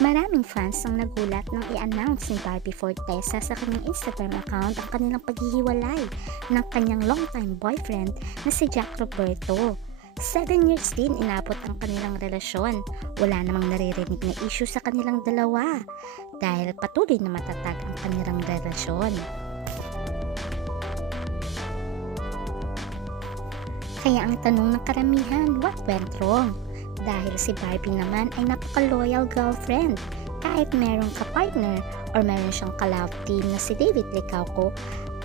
Maraming fans ang nagulat nang i-announce ni Barbie Fortesa sa kanyang Instagram account ang kanilang paghihiwalay ng kanyang longtime boyfriend na si Jack Roberto. Seven years din inabot ang kanilang relasyon. Wala namang naririnig na issue sa kanilang dalawa dahil patuloy na matatag ang kanilang relasyon. Kaya ang tanong ng karamihan, what went wrong? Dahil si Barbie naman ay napaka-loyal girlfriend. Kahit meron ka-partner or meron siyang ka-love team na si David Licauco,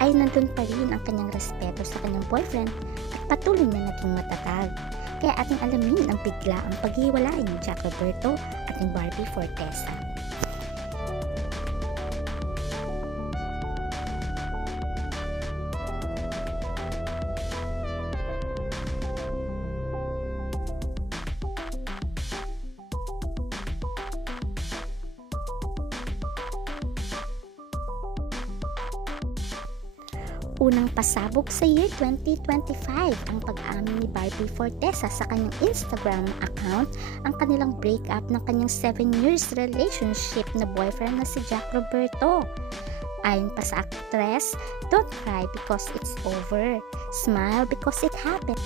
ay nandun pa rin ang kanyang respeto sa kanyang boyfriend at patuloy na naging matatag. Kaya ating alamin ang bigla ang paghiwalay ni Jack Roberto at ni Barbie Fortesa. Unang pasabog sa year 2025 ang pag-amin ni Barbie Fortesa sa kanyang Instagram account ang kanilang breakup ng kanyang 7 years relationship na boyfriend na si Jack Roberto. Ayon pa sa actress, don't cry because it's over. Smile because it happened.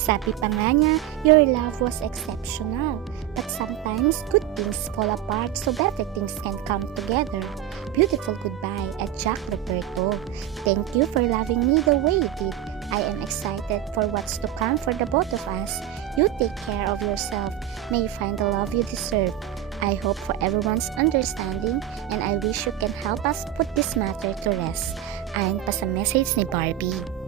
Sabi pa nga niya, your love was exceptional. But sometimes good things fall apart so better things can come together. Beautiful goodbye at Jack Roberto. Thank you for loving me the way you did. I am excited for what's to come for the both of us. You take care of yourself. May you find the love you deserve. I hope for everyone's understanding and I wish you can help us put this matter to rest. Ayon pa sa message ni Barbie.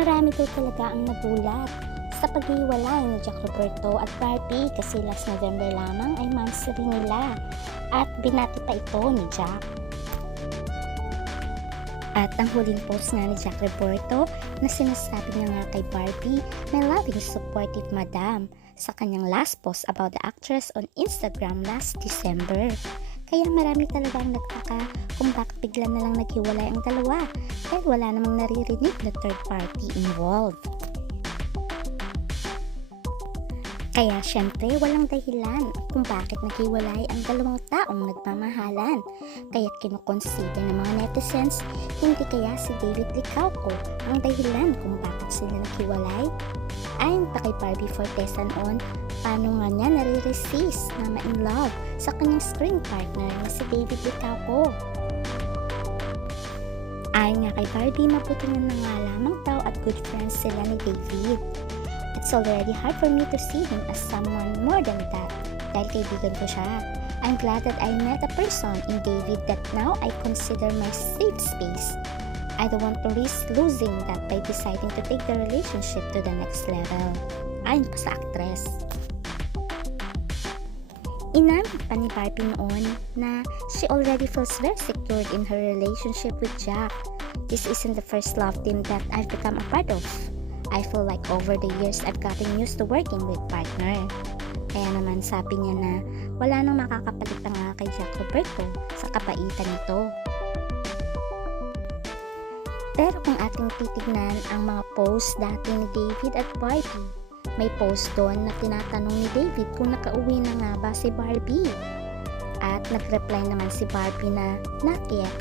Marami daw talaga ang nagulat sa paghiwalay ni Jack Roberto at Barbie kasi last November lamang ay monthsary nila at binati pa ito ni Jack. At ang huling post nga ni Jack Roberto na sinasabi niya nga kay Barbie na loving supportive madam sa kanyang last post about the actress on Instagram last December. Kaya marami talaga ang nagtaka kung bakit bigla na lang naghiwalay ang dalawa dahil wala namang naririnig na third party involved. Kaya syempre walang dahilan kung bakit naghiwalay ang dalawang taong nagmamahalan. Kaya kinukonsider ng mga netizens, hindi kaya si David Licauco ang dahilan kung bakit sila naghiwalay? Ayon pa kay Barbie Fortesa noon, paano nga niya nare-resist na ma-in love sa kanyang screen partner na si David Licauco? Ayon nga kay Barbie, mabuti na nga lamang daw at good friends sila ni David. It's already hard for me to see him as someone more than that dahil kaibigan ko siya. I'm glad that I met a person in David that now I consider my safe space. I don't want to risk losing that by deciding to take the relationship to the next level. Ayon pa sa actress. Inamin pa ni Barbie noon na she already feels very secured in her relationship with Jack. This isn't the first love team that I've become a part of. I feel like over the years I've gotten used to working with partner. Kaya naman sabi niya na wala nang makakapalit na nga kay Jack Roberto sa kapaitan nito. Pero kung ating titignan ang mga post dati ni David at Barbie, may post doon na tinatanong ni David kung nakauwi na nga ba si Barbie. At nag-reply naman si Barbie na not yet.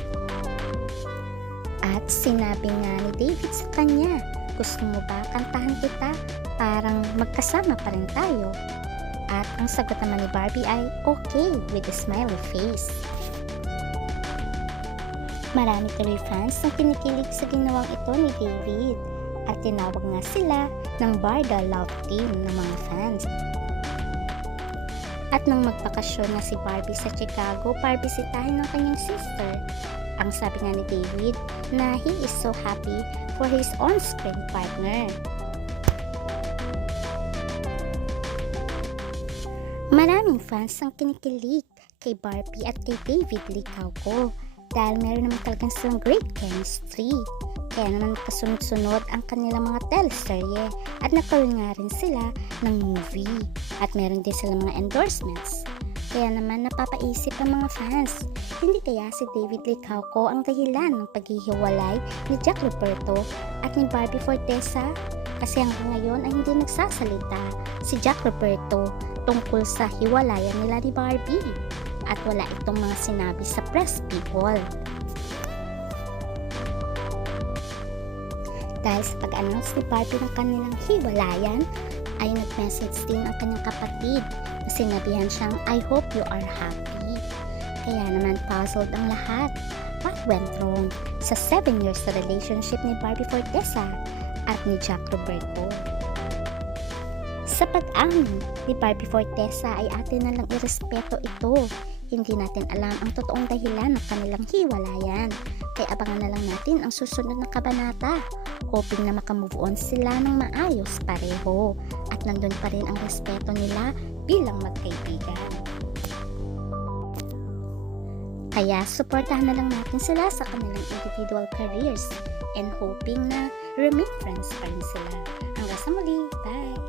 At sinabi nga ni David sa kanya, gusto mo ba kantahan kita? Parang magkasama pa rin tayo. At ang sagot naman ni Barbie ay okay with a smiley face. Marami tuloy fans na kinikilig sa ginawang ito ni David at tinawag nga sila ng Barda Love Team ng mga fans. At nang magpakasyon na si Barbie sa Chicago para bisitahin ng kanyang sister, ang sabi nga ni David na he is so happy for his on-screen partner. Maraming fans ang kinikilig kay Barbie at kay David Licauco dahil meron naman talagang silang great chemistry. Kaya naman kasunod-sunod ang kanilang mga teleserye at nagkaroon nga rin sila ng movie at meron din sila mga endorsements. Kaya naman napapaisip ang mga fans, hindi kaya si David Licauco ang dahilan ng paghihiwalay ni Jack Roberto at ni Barbie Fortesa? Kasi hanggang ngayon ay hindi nagsasalita si Jack Roberto tungkol sa hiwalayan nila ni Barbie at wala itong mga sinabi sa press people. Dahil sa pag-announce ni Barbie ng kanilang hiwalayan, ay nag-message din ang kanyang kapatid na sinabihan siyang I hope you are happy. Kaya naman puzzled ang lahat. What went wrong sa 7 years na relationship ni Barbie Fortesa at ni Jack Roberto? Sa pag-amin ni Barbie Fortesa ay atin na lang irespeto ito. Hindi natin alam ang totoong dahilan ng kanilang hiwalayan. Kaya abangan na lang natin ang susunod na kabanata. Hoping na makamove on sila ng maayos pareho. At nandun pa rin ang respeto nila bilang magkaibigan. Kaya supportahan na lang natin sila sa kanilang individual careers and hoping na remain friends pa rin sila. Hanggang sa muli, bye!